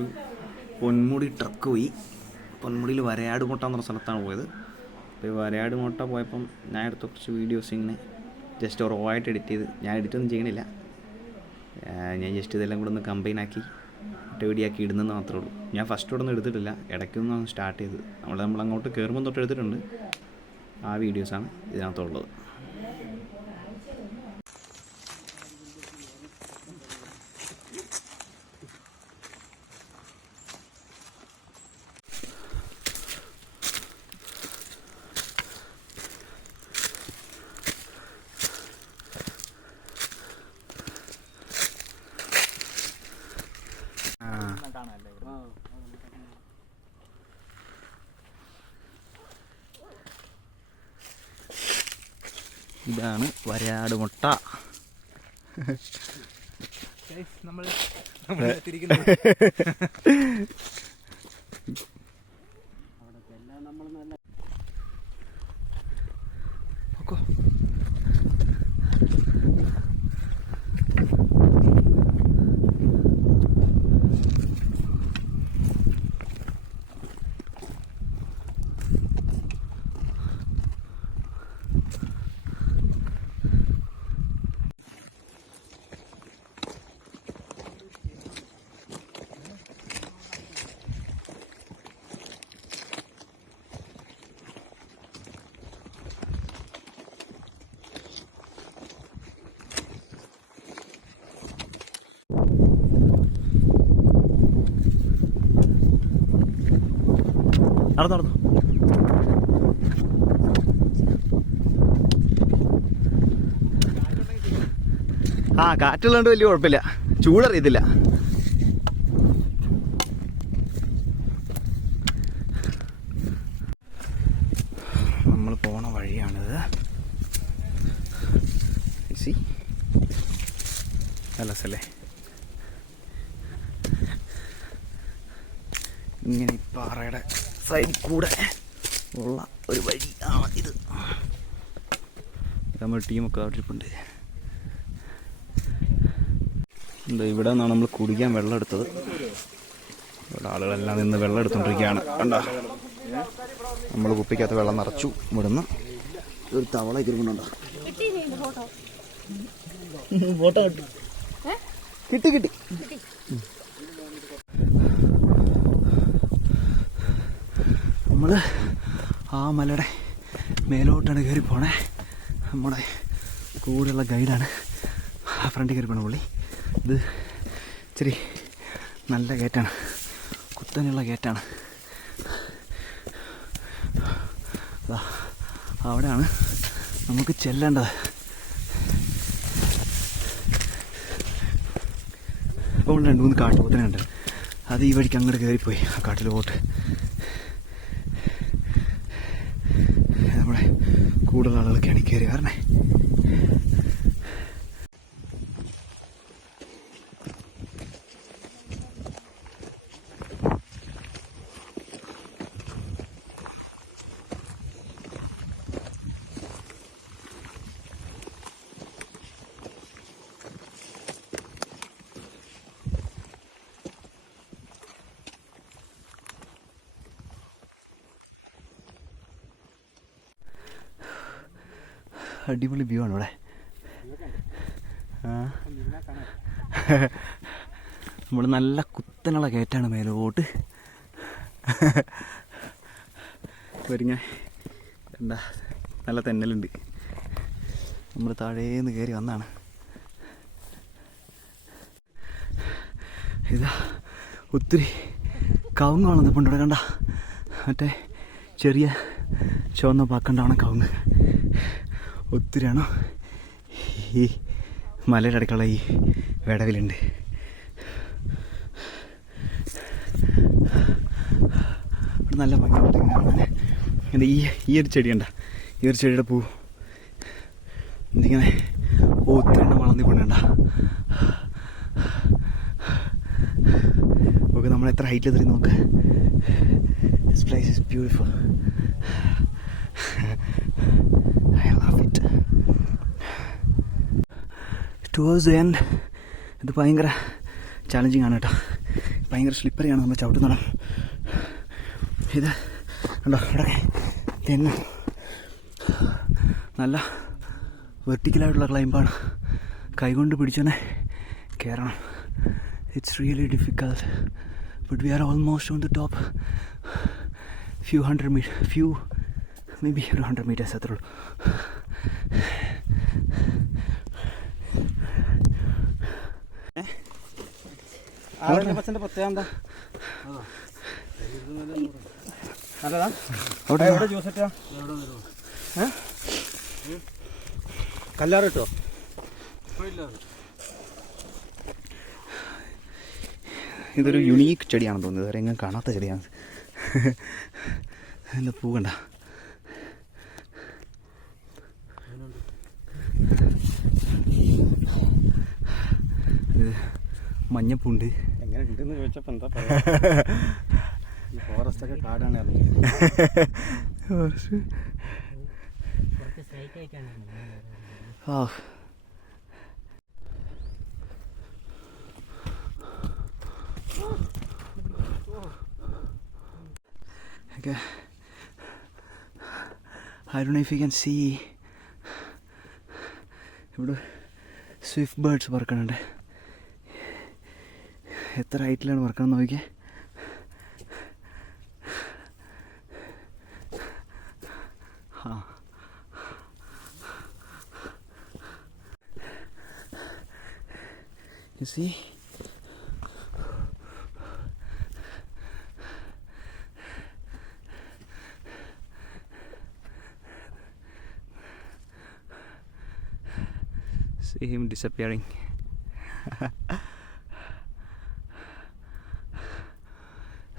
ഒരു പൊന്മുടി ട്രക്ക് പോയി. പൊന്മുടിയിൽ വരയാടുമുട്ട എന്ന സ്ഥലത്താണ് പോയത്. അപ്പോൾ ഈ വരയാടുമുട്ട പോയപ്പം ഞാൻ എടുത്ത കുറച്ച് വീഡിയോസ് ഇങ്ങനെ ജസ്റ്റ് റോ ആയിട്ട് എഡിറ്റ് ചെയ്ത്, ഞാൻ എഡിറ്റൊന്നും ചെയ്യണില്ല, ഞാൻ ജസ്റ്റ് ഇതെല്ലാം കൂടെ ഒന്ന് കമ്പൈനാക്കി വീഡിയോയാക്കി ഇടുന്നതെന്ന് മാത്രമേ ഉള്ളൂ. ഞാൻ ഫസ്റ്റ് ഇവിടെ ഒന്നും എടുത്തിട്ടില്ല, ഇടയ്ക്കൊന്നും സ്റ്റാർട്ട് ചെയ്ത് നമ്മൾ അങ്ങോട്ട് കയറുമ്പോൾ തൊട്ട് എടുത്തിട്ടുണ്ട്. ആ വീഡിയോസാണ് ഇതിനകത്തുള്ളത്. ഇതാണ് വരയാടുമുട്ട. നടന്നു ആ കാറ്റുള്ളതുകൊണ്ട് വലിയ കുഴപ്പമില്ല, ചൂടറിയത്തില്ല. നമ്മൾ പോണ വഴിയാണിത്. നല്ല സ്ഥലേ. ഇങ്ങനെ ഈ പാറയുടെ സൈഡിൽ കൂടെ ഉള്ള ഒരു വഴിയാണ് ഇത്. നമ്മുടെ ടീമൊക്കെ ട്രിപ്പുണ്ട്. എന്താ ഇവിടെ നിന്നാണ് നമ്മൾ കുടിക്കാൻ വെള്ളം എടുത്തത്. ഇവിടെ ആളുകളെല്ലാം നിന്ന് വെള്ളം എടുത്തുകൊണ്ടിരിക്കുകയാണ്. കണ്ടോ, നമ്മൾ കുപ്പിക്കകത്ത് വെള്ളം നിറച്ചു. ഇവിടുന്ന് ഒരു തവള ഇരിക്കുന്നുണ്ടോ? ഫോട്ടോ കിട്ടി. നമ്മൾ ആ മലയുടെ മേലോട്ടാണ് കയറി പോണേ. നമ്മുടെ കൂടെയുള്ള ഗൈഡാണ് ആ ഫ്രണ്ടിൽ കയറി പോണ പുള്ളി. ഇത് ഇച്ചിരി നല്ല കയറ്റാണ്, കുത്തനെയുള്ള കയറ്റാണ്. അവിടെയാണ് നമുക്ക് ചെല്ലേണ്ടത്. ഇപ്പോൾ 2-3 കാട്ടുപോത്തനുണ്ട്. അത് ഈ വഴിക്ക് അങ്ങോട്ട് കയറിപ്പോയി ആ കാട്ടിലോട്ട്. നമ്മുടെ കൂടുതൽ ആളുകളൊക്കെയാണ് കയറി വരണേ. അടിപൊളി വ്യൂ ആണ് ഇവിടെ. നമ്മൾ നല്ല കുത്തനുള്ള കയറ്റാണ് മേലോട്ട്. വരിങ്ങനെ എന്താ നല്ല തെന്നലുണ്ട്. നമ്മൾ താഴേന്ന് കയറി വന്നാണ്. ഇതാ ഒത്തിരി കവുങ്ങ് കാണുന്നു ഇവിടെ. കണ്ട മറ്റേ ചെറിയ ചുവന്ന പാക്കണ്ടാവണ കവുങ്ങ് ഒത്തിരിയാണോ ഈ മലയുടെ അടുക്കള ഈ വിടവിലുണ്ട്. നല്ല ഭംഗിയായിട്ട് എന്താ ഈ ഒരു ചെടി കണ്ട, ഈ ഒരു ചെടിയുടെ പൂ ഇതിങ്ങനെ ഒത്തിരി എണ്ണം വളർന്നി കൊണ്ടണ്ട. ഓക്കെ, നമ്മൾ എത്ര ഹൈറ്റിൽ തരും നോക്ക്. This place is beautiful. I love it. Towards the end ഇത് ഭയങ്കര ചാലഞ്ചിങ് ആണ് കേട്ടോ. ഭയങ്കര സ്ലിപ്പറിയാണ് നമ്മൾ ചവിട്ടുന്നിടം. ഇത് ഉണ്ടോ ഇവിടെ തെങ്ങ്, നല്ല വെർട്ടിക്കലായിട്ടുള്ള ക്ലൈമ്പാണ്. കൈകൊണ്ട് പിടിച്ചോനെ കയറണം. It's really difficult but we are almost on the top. maybe 100 meters അത്രേ ഉള്ളൂ. പച്ചൻ്റെ പ്രത്യേകം എന്താ? നല്ലതാ. എവിടെ ജ്യൂസ് ഇട്ടാ? കല്ലാറ് കിട്ടോ? ഇതൊരു യുണീക്ക് ചെടിയാണെന്ന് തോന്നുന്നത്. വേറെ എങ്ങനെ കാണാത്ത ചെടിയാണ്. അതിൻ്റെ പൂ കണ്ട. ഇത് മഞ്ഞപ്പൂണ്ട്. എങ്ങനെ ഉണ്ടെന്ന് ചോദിച്ചപ്പോൾ എന്താ ഈ ഫോറസ്റ്റൊക്കെ കാടാണ്. ആ okay. I don't know if you can see ഇവിടെ സ്വിഫ്റ്റ് ബേർഡ്സ് പറക്കണുണ്ട്. എത്ര ഹൈറ്റിലാണ് പറക്കണം നോക്കിയേ. ആ you see him disappearing.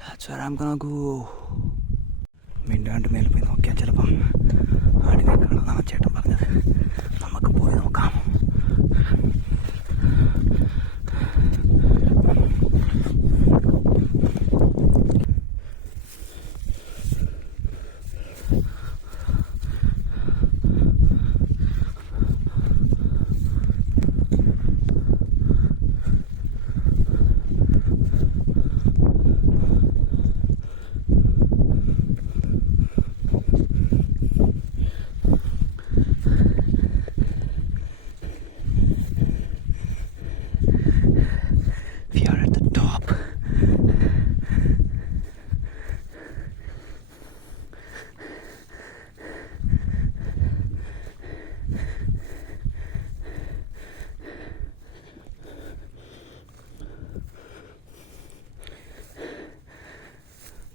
That's where I'm gonna go. മിണ്ടാണ്ട് മേലെ പോയി നോക്കിയാൽ ചിലപ്പം ആടിനെ കാണാമെന്നാണ് ചേട്ടൻ പറഞ്ഞത്. നമുക്ക് പോയി നോക്കാം.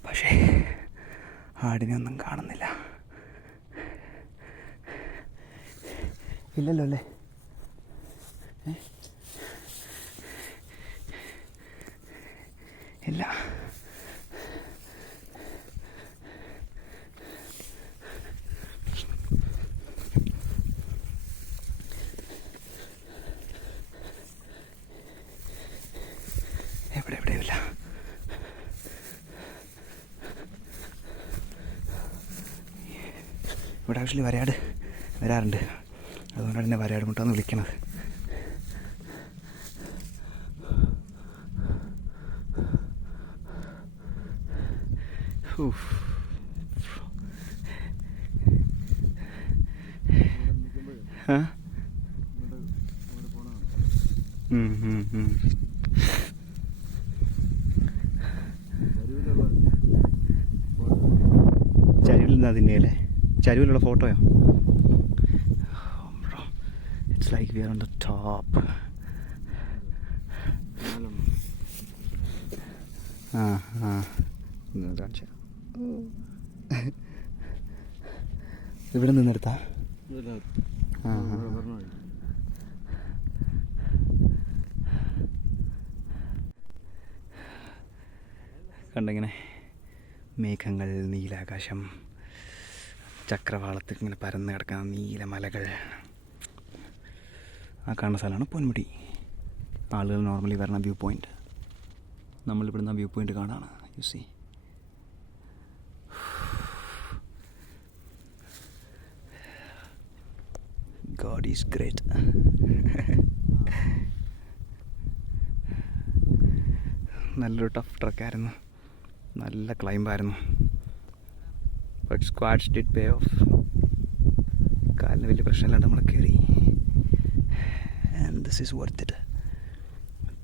പക്ഷേ ആടിനെയൊന്നും കാണുന്നില്ല. ഇല്ലല്ലോ അല്ലേ? ഇല്ല. എവിടെയില്ല. ഇവിടെ ആക്ച്വലി വരയാട് വരാറുണ്ട്. അതുകൊണ്ടാണ് എന്നെ വരയാട് മുട്ടാന്ന് വിളിക്കണത്. ചരുവിൽ നിന്നാ അതിൻ്റെ അല്ലേ? ചരുവിലുള്ള ഫോട്ടോയോ? It's like we are on the top. കാണിച്ചു. ഇവിടെ നിന്നെടുത്താ? കണ്ടിങ്ങനെ മേഘങ്ങൾ, നീലാകാശം, ചക്രവാളത്തിൽ ഇങ്ങനെ പരന്ന് കിടക്കുന്ന നീലമലകൾ. ആ കാണുന്ന സ്ഥലമാണ് പൊന്മുടി. ആളുകൾ നോർമലി വരുന്ന വ്യൂ പോയിൻ്റ്. നമ്മളിവിടുന്ന് വ്യൂ പോയിൻ്റ് കാണാണ്. You see God is great. നല്ലൊരു ടഫ് ട്രക്കായിരുന്നു, നല്ല ക്ലൈംബായിരുന്നു. But squats did pay off. കാലിന് വലിയ പ്രശ്നമില്ലാണ്ട് നമ്മൾ കയറി. And this is worth it.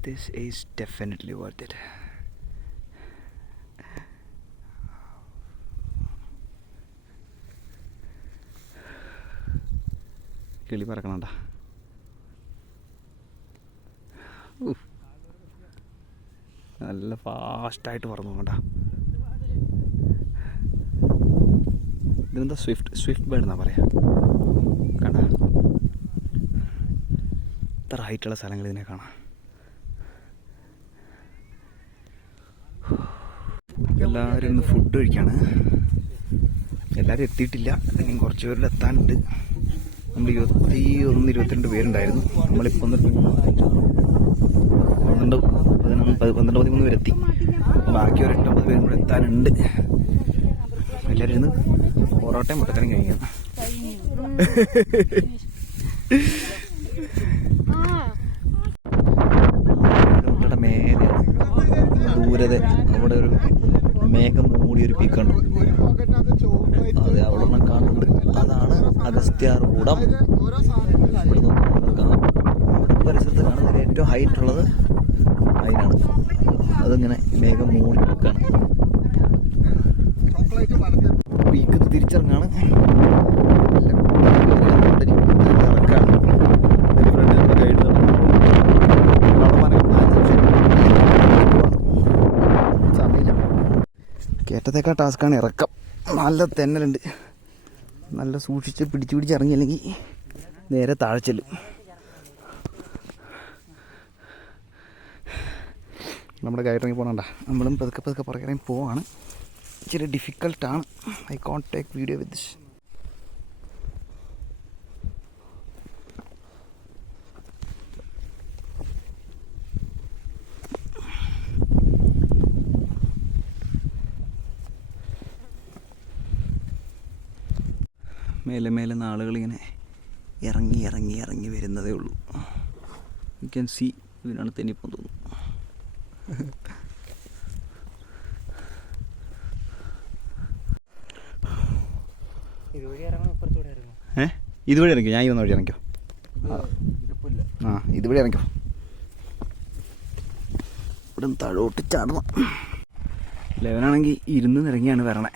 This is definitely worth it. കിളി പറക്കണണ്ട. നല്ല ഫാസ്റ്റായിട്ട് പറന്നു കേട്ടോ. ഇതെന്താ സ്വിഫ്റ്റ് ബേർഡ് എന്നാ പറയാ. കണ്ട ഇത്ര ഹൈറ്റുള്ള സ്ഥലങ്ങൾ ഇതിനെ കാണാം. എല്ലാവരും ഇന്ന് ഫുഡ് കഴിക്കാണ്. എല്ലാവരും എത്തിയിട്ടില്ല, അല്ലെങ്കിൽ കുറച്ച് പേരിൽ എത്താനുണ്ട്. നമ്മൾ 22 പേരുണ്ടായിരുന്നു. നമ്മളിപ്പോൾ 12-13 പേരെത്തി. ബാക്കി ഒരു 8-9 പേരും കൂടെ എത്താനുണ്ട്. എല്ലാവരും ഇരുന്ന് പൊറോട്ടയും മുട്ടക്കറിയും കഴിക്കണം. ഇവിടെ മേലെ ദൂരത അവിടെ ഒരു മേഘം മൂടിയൊരു പീക്കുണ്ട്. അതെ, അവിടെ ഒന്നും കാണുന്നുണ്ട്. അതാണ് അഗസ്ത്യാർകൂടം. അവിടെ പരിസരത്ത് കാണുന്നതിൽ ഏറ്റവും ഹൈറ്റ് ഉള്ളത് അതിനാണ്. അതിങ്ങനെ മേഘം മൂടി വെക്കാണ്. പീക്കത്ത് തിരിച്ചിറങ്ങാണ്. കയറ്റത്തേക്കാൾ ടാസ്ക്കാണ് ഇറക്കം. നല്ല തെന്നലുണ്ട്. നല്ല സൂക്ഷിച്ച് പിടിച്ച് ഇറങ്ങിയില്ലെങ്കിൽ നേരെ താഴ്ചല്. നമ്മുടെ ഗൈഡ് ഇറങ്ങി പോകണ്ട. നമ്മളും പതുക്കെ പുറകെ പോവാണ്. ഇച്ചിരി ഡിഫിക്കൽട്ടാണ്. I can't take video with this. മേലെ ആളുകളിങ്ങനെ ഇറങ്ങി വരുന്നതേ ഉള്ളൂ. You can see. ഇതിനാണ് തെന്നിപ്പം തോന്നുന്നു. ഇതുവഴി ഇറങ്ങിക്കോ. ഞാൻ ഈ വന്ന വഴി ഇറങ്ങിക്കോ. ഇതുവഴി ഇറങ്ങിക്കോ. ഇവിടെ താഴോട്ട് ചാടണം. ലെവനാണെങ്കിൽ ഇരുന്ന് ഇറങ്ങിയാണ് വരണേ.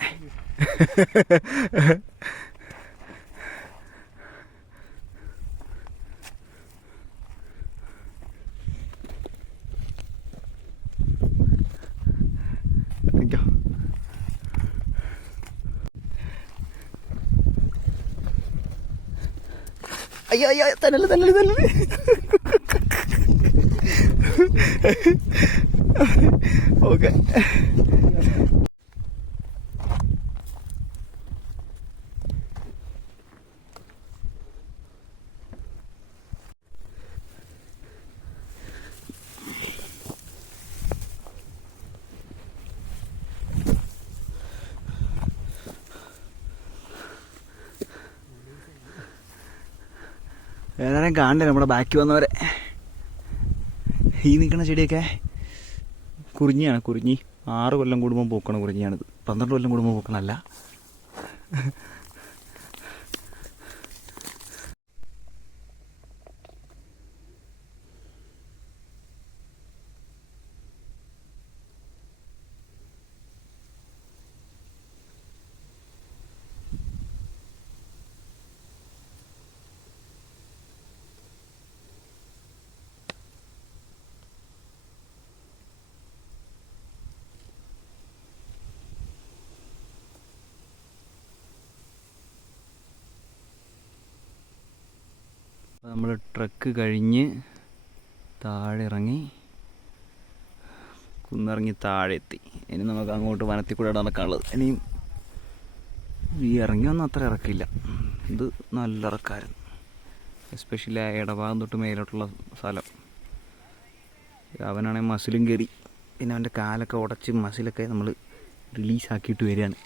അയ്യോ തന്നല്. ഓക്കെ. വേറെ കാണണ്ടേ നമ്മുടെ ബാക്കി വന്നവരെ. ഈ നിൽക്കുന്ന ചെടിയൊക്കെ കുറിഞ്ഞിയാണ്. 6 കൊല്ലം കൂടുമ്പോൾ പൂക്കണ കുറിഞ്ഞിയാണിത്. 12 കൊല്ലം കൂടുമ്പോൾ പൂക്കണല്ല. നമ്മൾ ട്രക്ക് കഴിഞ്ഞ് താഴെ ഇറങ്ങി, കുന്നിറങ്ങി താഴെ എത്തി. ഇനി നമുക്ക് അങ്ങോട്ട് വനത്തിൽ കൂടെ നടക്കാനുള്ളത്. ഇനിയും ഈ ഇറങ്ങി വന്നാൽ അത്ര ഇറക്കില്ല. ഇത് നല്ല ഇറക്കായിരുന്നു. എസ്പെഷ്യലി ആ ഇടഭാഗം തൊട്ട് മേലോട്ടുള്ള സ്ഥലം. അവനാണെങ്കിൽ മസിലും കയറി. പിന്നെ അവൻ്റെ കാലൊക്കെ ഉടച്ച് മസിലൊക്കെ നമ്മൾ റിലീസാക്കിയിട്ട് വരികയാണ്.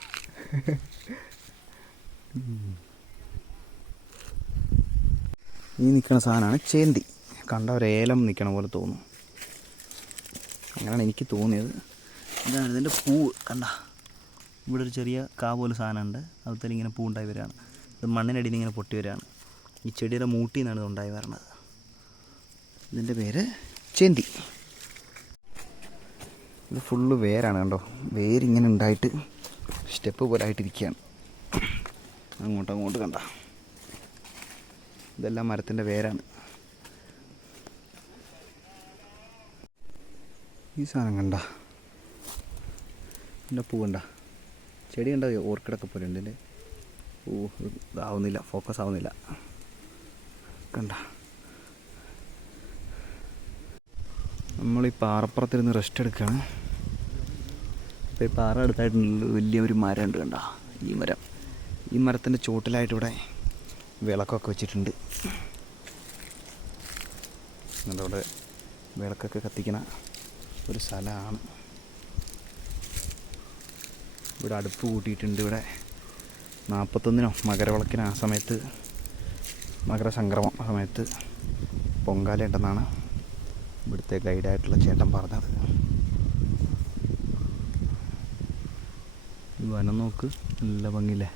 ഈ നിൽക്കുന്ന സാധനമാണ് ചേന്തി. കണ്ട ഒരു ഏലം നിൽക്കണ പോലെ തോന്നും. അങ്ങനെയാണ് എനിക്ക് തോന്നിയത്. ഇതാണ് ഇതിൻ്റെ പൂവ് കണ്ട, ഇവിടെ ഒരു ചെറിയ കാ പോലെ സാധനമുണ്ട്, അതുപോലെ ഇങ്ങനെ പൂ ഉണ്ടായി വരികയാണ്. ഇത് മണ്ണിനടിയിൽ ഇങ്ങനെ പൊട്ടി വരികയാണ്. ഈ ചെടിയുടെ മൂട്ടിൽ നിന്നാണ് ഇത് ഉണ്ടായി വരണത്. ഇതിൻ്റെ പേര് ചെന്തി. ഇത് ഫുള്ള് വേരാണ് കണ്ടോ, വേരിങ്ങനെ ഉണ്ടായിട്ട് സ്റ്റെപ്പ് പോലെ ആയിട്ടിരിക്കുകയാണ്. അങ്ങോട്ട് കണ്ട, ഇതെല്ലാം മരത്തിൻ്റെ വേരാണ്. ഈ സാധനം കണ്ട, ഇതിൻ്റെ പൂ കണ്ട, ചെടി കണ്ട ഓർക്കിഡൊക്കെ പോലെ ഉണ്ട്. ഇതിൻ്റെ പൂ ഇതാവുന്നില്ല, ഫോക്കസ് ആവുന്നില്ല കണ്ട. നമ്മളീ പാറപ്പുറത്തിരുന്ന് റെസ്റ്റ് എടുക്കുകയാണ്. ഇപ്പോൾ ഈ പാറ അടുത്തായിട്ടുള്ള വലിയൊരു മരം ഉണ്ട് കണ്ട, ഈ മരം. ഈ മരത്തിൻ്റെ ചോട്ടിലായിട്ട് ഇവിടെ വിളക്കൊക്കെ വെച്ചിട്ടുണ്ട്. അതോടെ വിളക്കൊക്കെ കത്തിക്കണ ഒരു സ്ഥലമാണ്. ഇവിടെ അടുപ്പ് കൂട്ടിയിട്ടുണ്ട്. ഇവിടെ 41-നോ മകരവിളക്കിന് ആ സമയത്ത്, മകരസംക്രമം ആ സമയത്ത് പൊങ്കാല ഉണ്ടെന്നാണ് ഇവിടുത്തെ ഗൈഡായിട്ടുള്ള ചേട്ടൻ പറഞ്ഞത്. ഈ വനം നോക്ക്, നല്ല ഭംഗിയില്ലേ.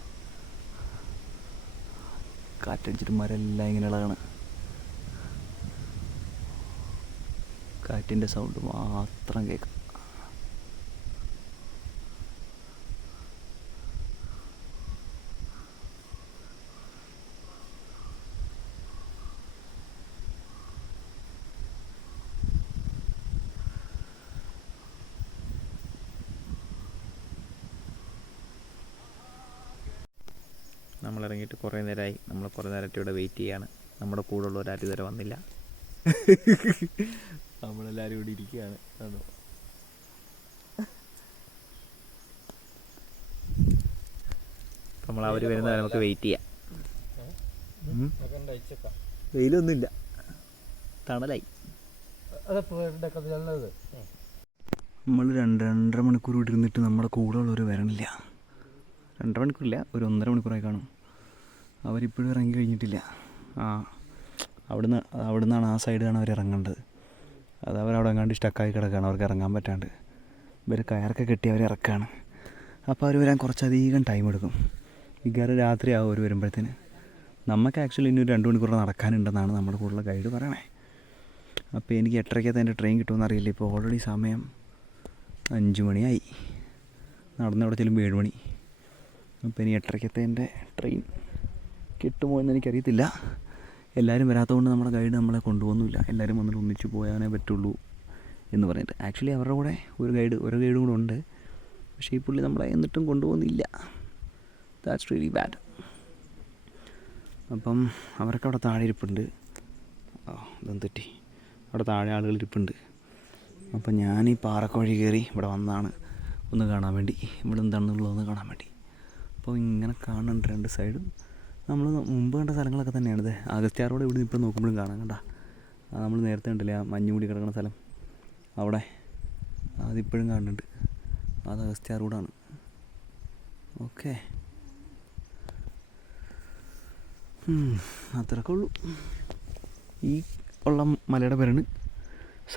കാറ്റടിച്ചിട്ട് മരമെല്ലാം ഇങ്ങനെ ഇളകണം. കാറ്റിൻ്റെ സൗണ്ട് മാത്രം കേൾക്കാം. നമ്മളിറങ്ങിയിട്ട് കുറേ നേരമായി. നമ്മൾ കുറേ നേരമായിട്ട് ഇവിടെ വെയിറ്റ് ചെയ്യാണ്. നമ്മുടെ കൂടെ ഉള്ളവരാരും ഇതുവരെ വന്നില്ല. നമ്മളെല്ലാവരും ഇവിടെ ഇരിക്കുകയാണ്. അതോ നമ്മൾ അവർ വരുന്നവരെ നമുക്ക് വെയിറ്റ് ചെയ്യാം. വെയിലൊന്നുമില്ല, തണലായി. നമ്മൾ 2-2.5 മണിക്കൂർ ഇവിടെ ഇരുന്നിട്ട് നമ്മുടെ കൂടെ ഉള്ളവർ വരണില്ല. 2 മണിക്കൂറില്ല, ഒരു 1.5 മണിക്കൂറായി കാണും. അവരിപ്പോഴും ഇറങ്ങി കഴിഞ്ഞിട്ടില്ല. അവിടുന്നാണ്, ആ സൈഡിലാണ് അവർ ഇറങ്ങേണ്ടത്. അത് അവരവിടെ എങ്ങാണ്ട് സ്റ്റക്കായി കിടക്കുകയാണ്, അവർക്ക് ഇറങ്ങാൻ പറ്റാണ്ട്. ഇവർ കയറൊക്കെ കെട്ടി അവർ ഇറക്കുകയാണ്. അപ്പോൾ അവർ വരാൻ കുറച്ചധികം ടൈം എടുക്കും. മിക്കവാറും രാത്രിയാവും അവർ വരുമ്പോഴത്തേന്. നമുക്ക് ആക്ച്വലി ഇനി ഒരു 2 മണിക്കൂർ നടക്കാനുണ്ടെന്നാണ് നമ്മുടെ കൂടുതൽ ഗൈഡ് പറയണേ. അപ്പോൾ എനിക്ക് 8:30 എൻ്റെ ട്രെയിൻ കിട്ടുമെന്ന് അറിയില്ല. ഇപ്പോൾ ഓൾറെഡി സമയം 5 മണിയായി. നടന്നവിടെ ചെല്ലുമ്പോൾ 7 മണി. അപ്പോൾ ഇനി 8:30 എൻ്റെ ട്രെയിൻ കിട്ടുമോ എന്ന് എനിക്കറിയത്തില്ല. എല്ലാവരും വരാത്തതുകൊണ്ട് നമ്മുടെ ഗൈഡ് നമ്മളെ കൊണ്ടുപോകുന്നില്ല. എല്ലാവരും വന്നിട്ട് ഒന്നിച്ച് പോയാനേ പറ്റുള്ളൂ എന്ന് പറഞ്ഞിട്ട്. ആക്ച്വലി അവരുടെ കൂടെ ഒരു ഗൈഡും കൂടെ ഉണ്ട്. പക്ഷേ ഈ പുള്ളി നമ്മളെ എന്നിട്ടും കൊണ്ടുപോകുന്നില്ല. That's really bad. അപ്പം അവരൊക്കെ അവിടെ താഴെ ഇരിപ്പുണ്ട്. ഇതൊന്നും തെറ്റി, അവിടെ താഴെ ആളുകൾ ഇരിപ്പുണ്ട്. അപ്പം ഞാൻ ഈ പാറക്ക് വഴി കയറി ഇവിടെ വന്നതാണ് ഒന്ന് കാണാൻ വേണ്ടി, ഇവിടെ എന്താണെന്നുള്ളതൊന്ന് കാണാൻ വേണ്ടി. അപ്പോൾ ഇങ്ങനെ കാണുന്നുണ്ട് 2 സൈഡും. നമ്മൾ മുമ്പ് കണ്ട സ്ഥലങ്ങളൊക്കെ തന്നെയാണ്. ഇത് അഗസ്ത്യാർ റോഡ് ഇവിടെ ഇപ്പോൾ നോക്കുമ്പോഴും കാണാം കണ്ട. നമ്മൾ നേരത്തെ കണ്ടില്ലേ ആ മഞ്ഞ് മൂടി കിടക്കുന്ന സ്ഥലം, അവിടെ അതിപ്പോഴും കാണുന്നുണ്ട്. അത് അഗസ്ത്യാർ റോഡാണ്. ഓക്കെ, അത്രയൊക്കെ ഉള്ളൂ. ഈ ഉള്ള മലയുടെ പേരാണ്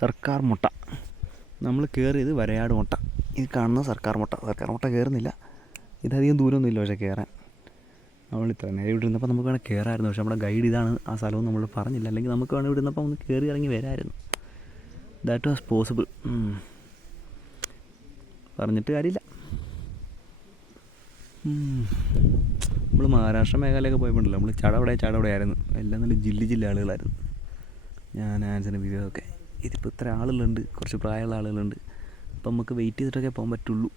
സർക്കാർ മുട്ട. നമ്മൾ കയറിയത് വരയാട് മുട്ട. ഇത് കാണുന്ന സർക്കാർ മുട്ട കയറുന്നില്ല. ഇതധികം ദൂരമൊന്നുമില്ല പക്ഷേ കയറാൻ. നമ്മൾ ഇത്ര നേരം ഇവിടെ ഇരുന്നപ്പോൾ നമുക്ക് വേണമെങ്കിൽ കയറാമായിരുന്നു. പക്ഷേ നമ്മുടെ ഗൈഡ് ഇതാണ് ആ സ്ഥലവും നമ്മൾ പറഞ്ഞില്ല. അല്ലെങ്കിൽ നമുക്ക് വേണമെങ്കിൽ ഇവിടെ ഇരുന്നപ്പോൾ ഒന്ന് കയറി ഇറങ്ങി വരാമായിരുന്നു. That was possible. പറഞ്ഞിട്ട് കാര്യമില്ല. നമ്മൾ മഹാരാഷ്ട്ര മേഘാലയൊക്കെ പോയപ്പോണ്ടല്ലോ, നമ്മൾ ചടവിടെ ആയിരുന്നു. എല്ലാം നല്ല ജില്ല ആളുകളായിരുന്നു. ഞാൻ ആൻസിൻ്റെ വീഡിയോയൊക്കെ. ഇതിപ്പോൾ ഇത്ര ആളുകളുണ്ട്, കുറച്ച് പ്രായമുള്ള ആളുകളുണ്ട്. അപ്പം നമുക്ക് വെയിറ്റ് ചെയ്തിട്ടൊക്കെ പോകാൻ പറ്റുള്ളൂ.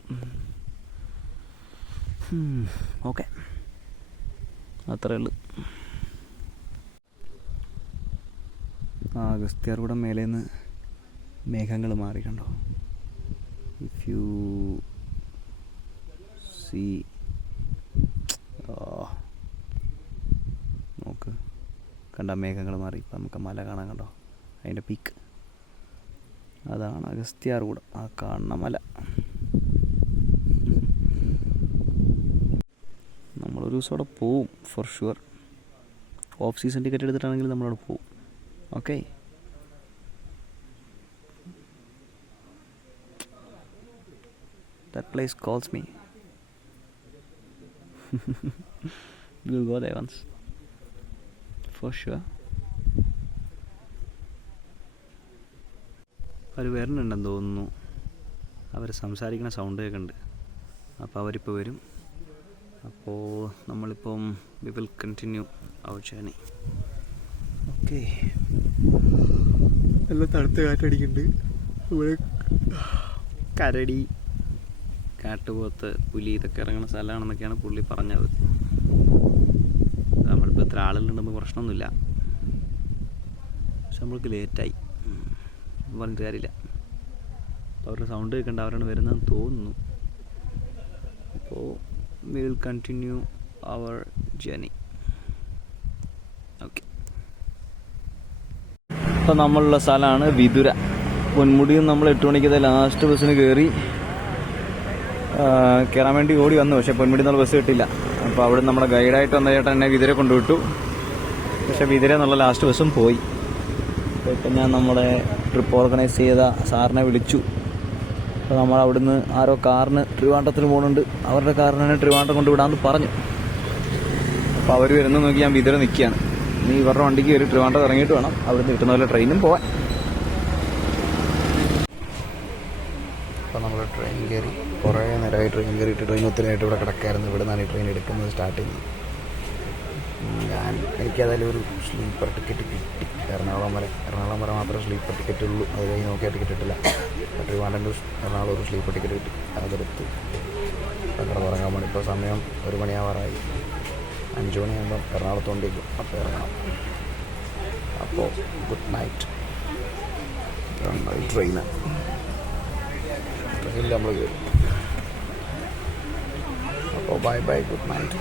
ഓക്കെ, അത്രേ ഉള്ളൂ. അഗസ്ത്യാർ കൂടെ മേലെ നിന്ന് മേഘങ്ങൾ മാറി കണ്ടോ. ഇഫ് യു സീ, നോക്ക് കണ്ട, മേഘങ്ങൾ മാറി. ഇപ്പം നമുക്ക് മല കാണാൻ കണ്ടോ, അതിൻ്റെ പീക്ക്. അതാണ് അഗസ്ത്യാർ കൂടെ, ആ കാണുന്ന മല. നമ്മളൊരു ദിവസം അവിടെ പോവും for sure. Off season ticket എടുത്തിട്ടാണെങ്കിൽ നമ്മളവിടെ പോവും. Okay. That place calls me. We'll go there once. For sure. അവർ വരുന്നുണ്ടെന്ന് തോന്നുന്നു. അവർ സംസാരിക്കുന്ന സൗണ്ട് കേൾക്കുന്നുണ്ട്. അപ്പോൾ അവരിപ്പോൾ വരും. അപ്പോൾ നമ്മളിപ്പം we will continue our journey. Okay, നല്ല തണുത്ത കാറ്റടിക്കുന്നുണ്ട്. ഇവിടെ കരടി, കാട്ടുപോത്ത്, പുലി ഇതൊക്കെ ഇറങ്ങുന്ന സ്ഥലമാണെന്നൊക്കെയാണ് പുള്ളി പറഞ്ഞത്. നമ്മളിപ്പോൾ ഇത്ര ആളുകളുണ്ടെന്ന് പ്രശ്നമൊന്നുമില്ല. പക്ഷെ നമ്മൾക്ക് ലേറ്റായി, പറഞ്ഞിട്ട് കാര്യമില്ല. അവരുടെ സൗണ്ട് കേൾക്കണ്ട, അവരാണ് വരുന്നതെന്ന് തോന്നുന്നു. അപ്പോൾ we will continue our journey. Okay, അപ്പോൾ നമ്മളുള്ള സ്ഥലമാണ് വിതുര. പൊന്മുടിയിൽ നമ്മൾ 8 മണിക്കത്തെ ലാസ്റ്റ് ബസ്സിന് കയറി കയറാൻ വേണ്ടി ഓടി വന്നു. പക്ഷേ പൊന്മുടി എന്നുള്ള ബസ് കിട്ടില്ല. അപ്പോൾ അവിടെ നമ്മുടെ ഗൈഡായിട്ട് വന്ന ചേട്ടൻ എന്നെ വിതുര കൊണ്ടുവിട്ടു. പക്ഷേ വിതുര എന്നുള്ള ലാസ്റ്റ് ബസ്സും പോയി. ഇപ്പം ഞാൻ നമ്മുടെ ട്രിപ്പ് ഓർഗനൈസ് ചെയ്ത സാറിനെ വിളിച്ചു. അപ്പോൾ നമ്മൾ അവിടുന്ന് ആരോ കാറിന് ട്രിവാൻഡ്രത്തിന് പോകുന്നുണ്ട്, അവരുടെ കാറിനെ ട്രിവാൻഡ്രം കൊണ്ടുവിടാമെന്ന് പറഞ്ഞു. അപ്പോൾ അവർ വരുന്ന നോക്കി ഞാൻ വിതുര നിൽക്കുകയാണ്. നീ ഇവരുടെ വണ്ടിക്ക് ഒരു ട്രിവാൻഡ്രം ഇറങ്ങിയിട്ട് വേണം അവിടുന്ന് കിട്ടുന്ന പോലെ ട്രെയിനും പോവാൻ. അപ്പോൾ നമ്മൾ ട്രെയിൻ കയറി, കുറേ നേരമായി ട്രെയിൻ കയറിയിട്ട് ട്രെയിൻ ഒത്തിരിയായിട്ട് ഇവിടെ കിടക്കായിരുന്നു. ഇവിടെ നിന്നാണ് ഈ ട്രെയിൻ എടുക്കുന്നത്, സ്റ്റാർട്ട് ചെയ്യുന്നത്. എനിക്കതിൽ ഒരു സ്ലീപ്പർ ടിക്കറ്റ് കിട്ടി. എറണാകുളം വരെ മാത്രമേ സ്ലീപ്പർ ടിക്കറ്റ് ഉള്ളൂ. അത് കഴിഞ്ഞ് നോക്കിയാൽ ടിക്കറ്റ് കിട്ടില്ല. ട്രിവാൻഡ്രം ടു എറണാകുളം ഒരു സ്ലീപ്പർ ടിക്കറ്റ് കിട്ടി. അതെടുത്ത് അവിടെ ഇറങ്ങാൻ വേണ്ടി ഇപ്പോൾ സമയം 1 മണിയാവാറായി. 5 മണിയാകുമ്പം എറണാകുളത്ത് കൊണ്ടേക്കും. അപ്പോൾ ഇറങ്ങണം. അപ്പോൾ ഗുഡ് നൈറ്റ്. ട്രെയിനിൽ നമ്മൾ കയറി. അപ്പോൾ ബൈ ബൈ, ഗുഡ് നൈറ്റ്.